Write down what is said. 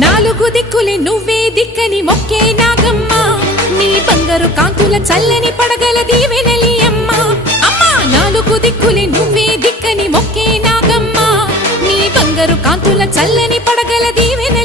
నాలుగు దిక్కులే నువ్వే దిక్కని మొక్కే నాగమ్మ నీ బంగారు కాంతుల చల్లని పడగల దీవెనలి అమ్మ అమ్మ నాలుగు దిక్కులే నువ్వే దిక్కని మొక్కే నాగమ్మ నీ బంగారు కాంతుల చల్లని పడగల దీవెన